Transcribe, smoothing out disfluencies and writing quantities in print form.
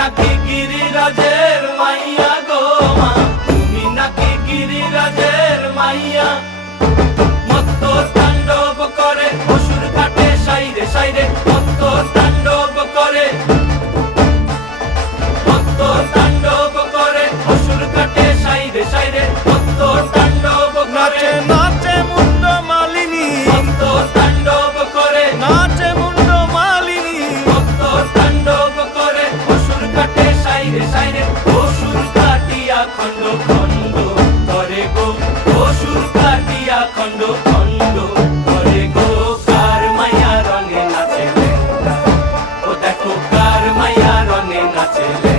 নাকি গিরিরাজের মাইয়া গো মা, তুমি নাকি গিরিরাজের মাইয়া। মত্ত তাণ্ডব করে অসুর কাটে সাইরে সাইরে, মত্ত তাণ্ডব করে, মত্ত তাণ্ডব করে অসুর কাটে সাইরে সাইরে, মত্ত তাণ্ডব করে। নাচে মুন্ড মালিনী, মত্ত তাণ্ডব করে, নাচে মুন্ড মালিনী, মত্ত তাণ্ডব করে অসুর কাটে সাইরে সাইরে, অসুর কাটিয়া খণ্ড খণ্ড করে গো, অসুর কাটিয়া খণ্ড খণ্ড করে গো। কার মায়া রঙে নাচে লেঙ্গা, ও দেখো কার মায়া রঙে নাচে লেঙ্গা।